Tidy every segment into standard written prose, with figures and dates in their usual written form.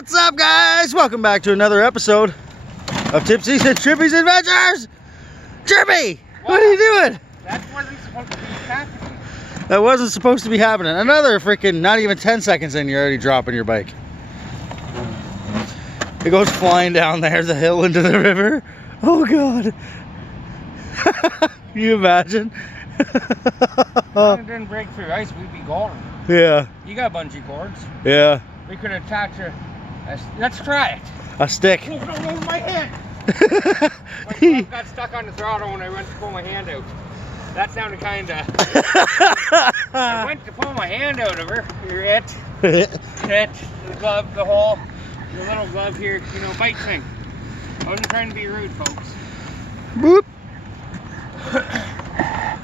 What's up, guys? Welcome back to another episode of Tipsy's and Trippy's Adventures. Trippy, what are you doing? That wasn't supposed to be happening. That wasn't supposed to be happening. Another freaking, not even 10 seconds in, you're already dropping your bike. It goes flying down there the hill into the river. Oh, God. Can you imagine? If it didn't break through ice, we'd be gone. Yeah. You got bungee cords. Yeah. We could attach let's try it. A stick. No, my hand. My glove got stuck on the throttle when I went to pull my hand out. That sounded kind of... I went to pull my hand out of her. The glove, the little glove here, you know, bite thing. I wasn't trying to be rude, folks. Boop.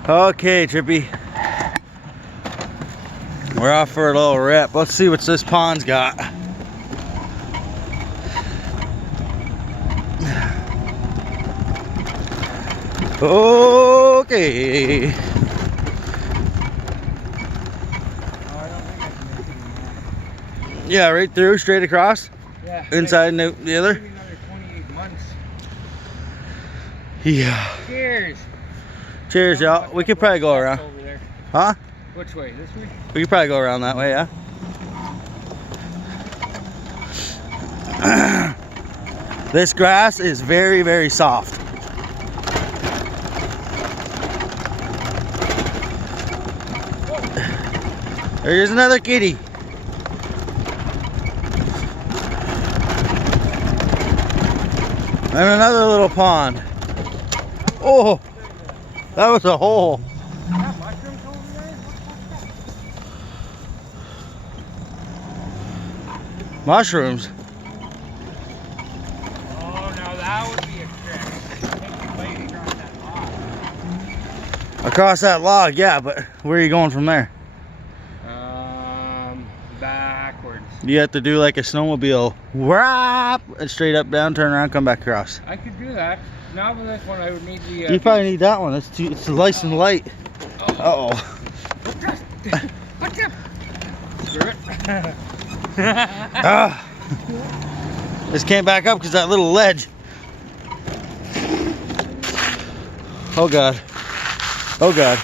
Okay, Trippy. We're off for a little rip. Let's see what this pond's got. Okay. Yeah, right through, straight across. Yeah. Inside and out the other. Maybe another 28 months. Yeah. Cheers. Cheers, y'all. We could probably go around. Over there. Huh? Which way? This way? We could probably go around that way, yeah. This grass is very, very soft. There's another kitty. And another little pond. Oh, that was a hole. Mushrooms. Oh, now that would be a trick. Take your blade across that log. Across that log, yeah, but where are you going from there? Backwards. You have to do like a snowmobile. Whap, and straight up, down, turn around, come back across. I could do that. Now with this one, I would need the... You probably need that one. It's nice and light. Uh-oh. Watch out! Screw it. Ah. This can't back up because that little ledge. Oh God. Oh God.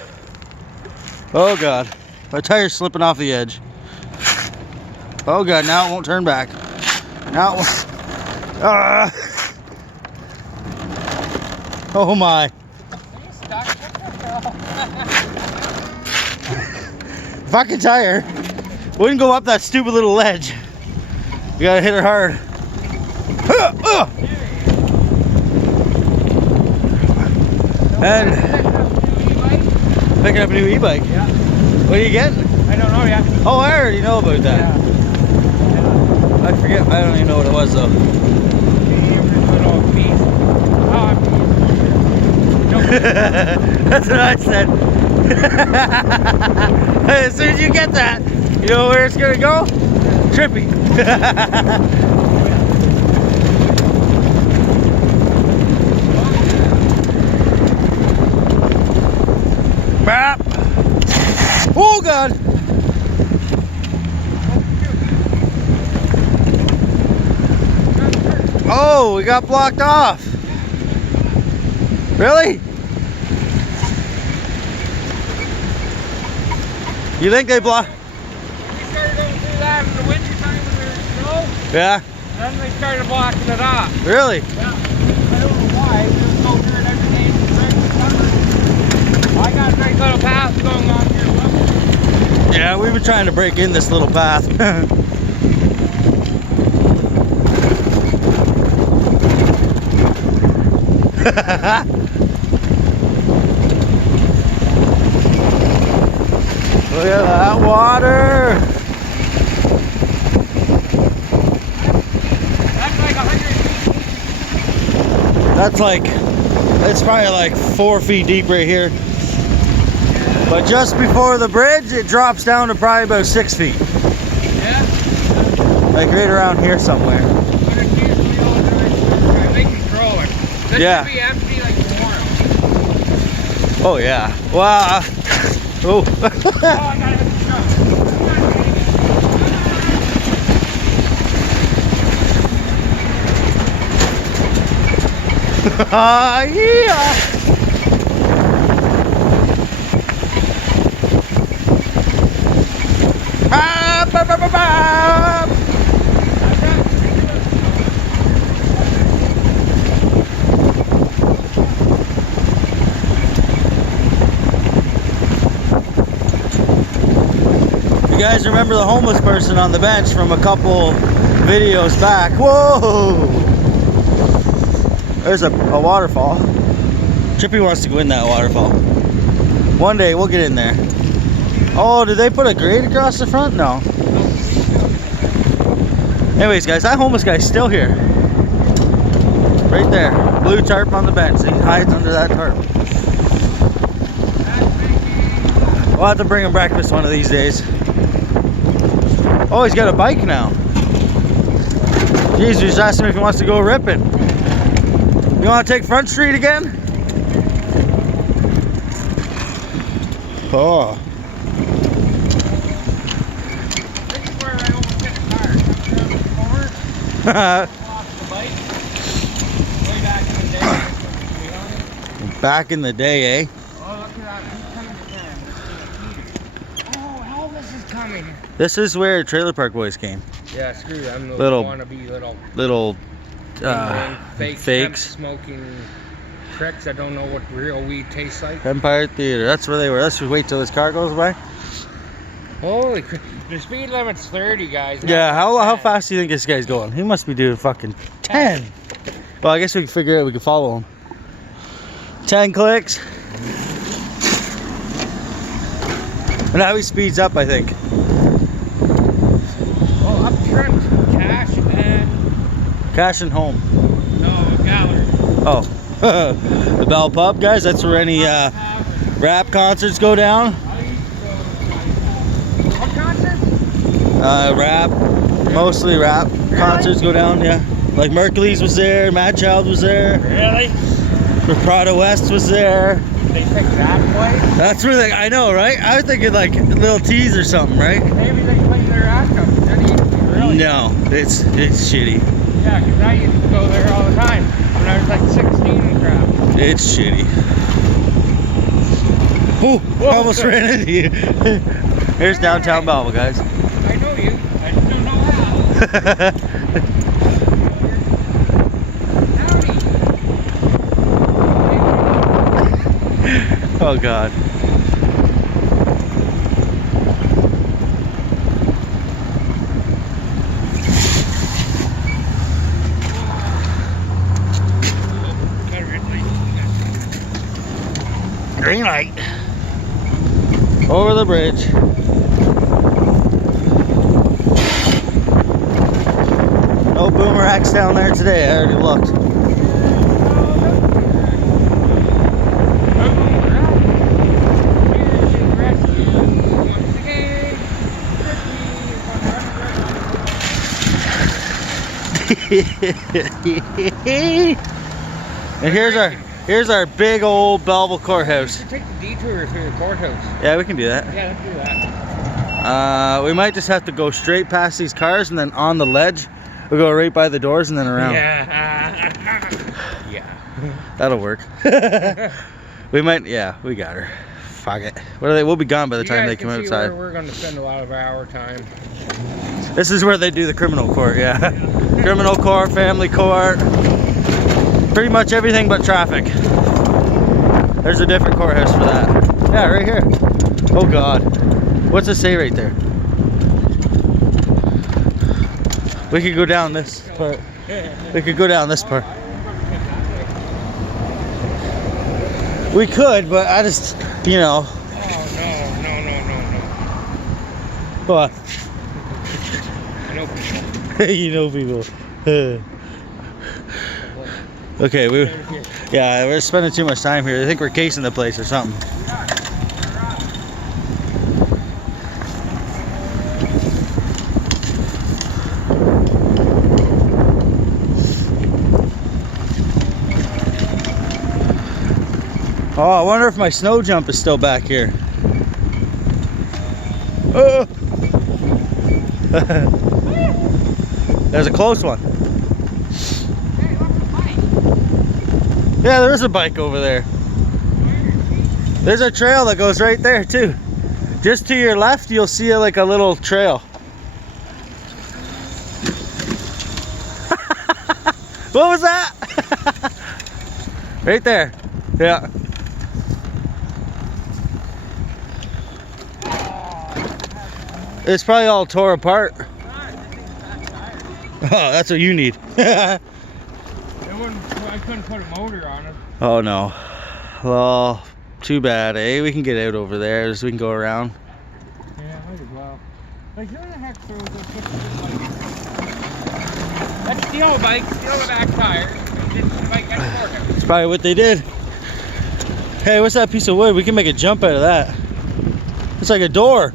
Oh God. My tire's slipping off the edge. Oh God, now it won't turn back. Now it won't. Ah. Oh my. Fucking tire. Wouldn't go up that stupid little ledge. You gotta hit her hard. And picking up a new e-bike. Yeah. What are you getting? I don't know yet. Oh, I already know about that. Yeah. I forget. I don't even know what it was though. That's what I said. As soon as you get that, you know where it's gonna go? Trippy. Oh God. Oh, we got blocked off. Really? You think they block? We started going through that in the winter time when there was snow. Yeah. Then they started blocking it off. Really? Yeah. I don't know why. There's no dirt underneath. I got a nice little path going on here. Yeah, we've been trying to break in this little path. Look at that water. That's like 100 feet. That's like, it's probably like 4 feet deep right here. But just before the bridge, it drops down to probably about 6 feet. Yeah? Like right around here somewhere. But it seems to be all the they control it. This Yeah. should be empty like tomorrow. Oh yeah. Wow. Oh. Oh, I gotta hit the truck. Yeah. Ah, ba, ba, ba, ba. You guys remember the homeless person on the bench from a couple videos back? Whoa! There's a waterfall. Chippy wants to go in that waterfall. One day we'll get in there. Oh, did they put a grate across the front? No. Anyways, guys, that homeless guy's still here. Right there. Blue tarp on the bench. He hides under that tarp. We'll have to bring him breakfast one of these days. Oh, he's got a bike now. Jeez, we just asked him if he wants to go ripping. You want to take Front Street again? Oh. This is where I almost hit a car. Coming around the corner, off the bike. Way back in the day. Back in the day, eh? Oh, look at that. He's coming to town. Oh, Elvis is coming. This is where Trailer Park Boys came. Yeah, screw them. Those Little- wannabe Little fake fakes. smoking tricks. I don't know what real weed tastes like. Empire Theater. That's where they were. Let's just wait till this car goes by. Holy crap. The speed limit's 30, guys. Yeah, how 10. fast do you think this guy's going? He must be doing fucking 10. Well, I guess we can figure out we can follow him. 10 clicks. And now he speeds up, I think. Oh, up front. Cash and home. No, gallery. Oh. The Bell Pub, guys. That's where any rap concerts go down. What concert? Rap. Mostly rap concerts go down, yeah. Like Mercury's was there, Mad Child was there, Really? Prada West was there. They picked that place? That's where they, I know, right? I was thinking like Little T's or something, right? Maybe they cleaned their act up. Really? No, it's shitty. Yeah, because I used to go there all the time when I was like 16 and crap. It's shitty. Ooh, Whoa, almost good. ran into you. Here's downtown Belleville, guys. I know you. I just don't know how. Howdy. Oh God. Green light. Over the bridge. No boomerangs down there today. I already looked. And here's our big old Belleville Courthouse. We should take the detour through the courthouse. Yeah, we can do that. Yeah, let's do that. We might just have to go straight past these cars and then on the ledge we'll go right by the doors and then around. Yeah. Yeah. That'll work. We might, yeah, we got her. Fuck it. What are they? We'll be gone by the time they come outside. We're going to spend a lot of our time. This is where they do the criminal court, yeah. Criminal court, family court. Pretty much everything but traffic. There's a different courthouse for that. Yeah, right here. Oh God. What's it say right there? We could go down this part. We could go down this part. We could, but I just, you know. Oh, no. What? I know people. You know people. Okay, yeah, we're spending too much time here. I think we're casing the place or something. Oh, I wonder if my snow jump is still back here. Oh. There's a close one. Yeah, there is a bike over there. There's a trail that goes right there too. Just to your left, you'll see like a little trail. What was that? Right there. Yeah. It's probably all tore apart. Oh, that's what you need. I couldn't put a motor on it. Oh no. Well, too bad, eh? We can get out over there so we can go around. Yeah, might as well. Like, who the heck throws a bike? Let's steal a bike, steal the back tire, and get the bike at the Courthouse. That's probably what they did. Hey, what's that piece of wood? We can make a jump out of that. It's like a door.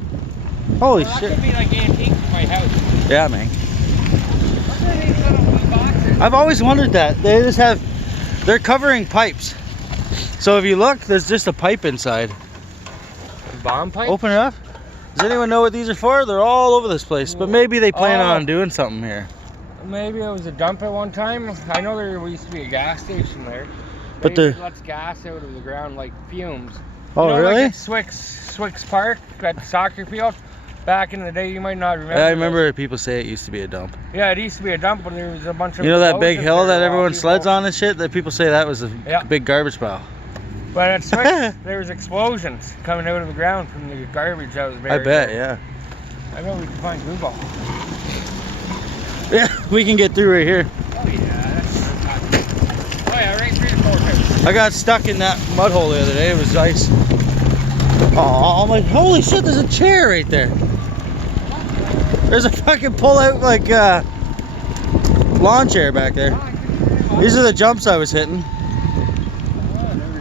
Holy Well, shit. that could be like antiques in my house. Yeah, man. What do they put up these boxes? I've always wondered that. They just have, they're covering pipes. So if you look, there's just a pipe inside. Bomb pipe? Open it up. Does anyone know what these are for? They're all over this place, but maybe they plan on doing something here. Maybe it was a dump at one time. I know there used to be a gas station there. But Maybe the- it lets gas out of the ground like fumes. Oh, You know, really? Like at Swicks Park, at the soccer field. Back in the day, you might not remember. Yeah, I remember people say it used to be a dump. Yeah, it used to be a dump, but there was a bunch of. You know that big explosions hill there that while everyone people- sleds on and shit? That people say that was a Yeah. big garbage pile. But at Swicks, there was explosions coming out of the ground from the garbage that was I buried. bet, there. yeah. I bet we can find Google. Yeah, we can get through right here. Oh yeah, that's not. Oh yeah, right through the Courthouse. I got stuck in that mud hole the other day. It was ice. Oh, I'm like, holy shit, there's a chair right there. There's a fucking pull-out, like, lawn chair back there. These are the jumps I was hitting.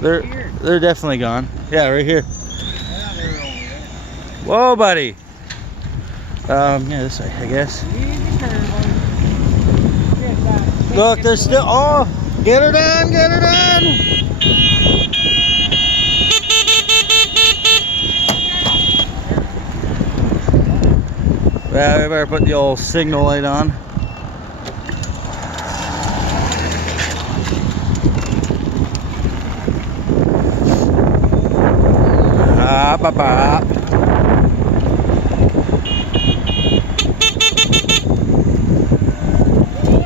They're definitely gone. Yeah, right here. Whoa, buddy. Yeah, this way, I guess. Look, there's still. Oh, get her done, get her done. Yeah, we better put the old signal light on. Up, up, up.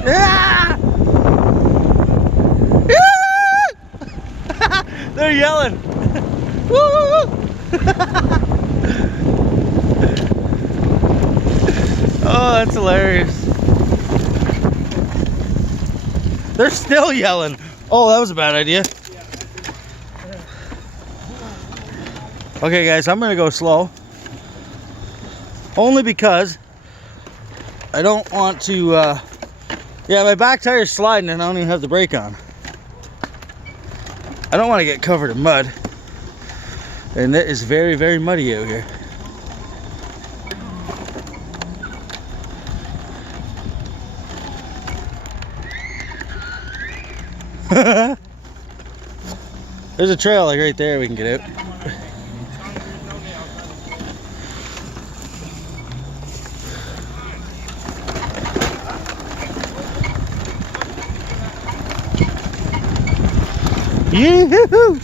Ah! They're yelling. Woo! Oh, that's hilarious. They're still yelling. Oh, that was a bad idea. Okay, guys, I'm gonna go slow. Only because I don't want to, yeah, my back tire's sliding and I don't even have the brake on. I don't want to get covered in mud. And it is very, very muddy out here. There's a trail like right there we can get out. Yoo-hoo!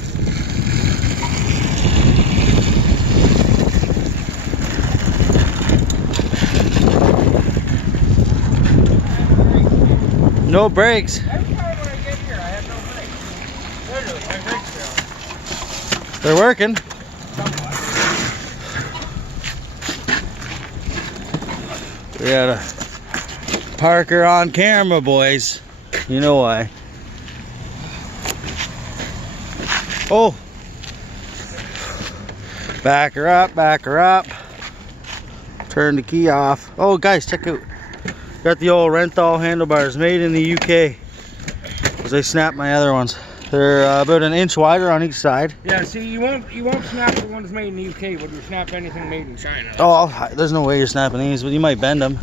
No brakes. Every time when I get here, I have no brakes. Literally, my brakes fail. They're working. We got a Parker on camera, boys. You know why. Oh. Back her up, back her up. Turn the key off. Oh, guys, check out. Got the old Renthal handlebars made in the UK. Because I snapped my other ones. They're about an inch wider on each side. Yeah, see, you won't snap the ones made in the UK, but you snap anything made in China. Oh, there's no way you're snapping these, but you might bend them.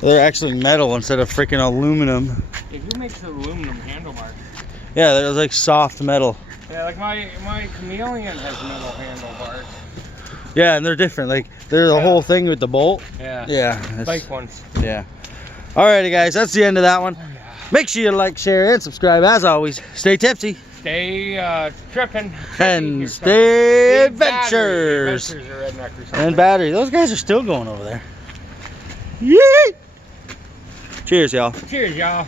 They're actually metal instead of freaking aluminum. Yeah, who makes the aluminum handlebars? Yeah, they're like soft metal. Yeah, like my Chameleon has metal handlebars. Yeah, and they're different. Like they're the whole thing with the bolt. Yeah. Yeah. Bike ones. Yeah. Alrighty, guys, that's the end of that one. Make sure you like, share, and subscribe. As always, stay tipsy. Stay tripping. And stay adventures. Adventures or redneck or something. And battery. Those guys are still going over there. Yee! Cheers, y'all. Cheers, y'all.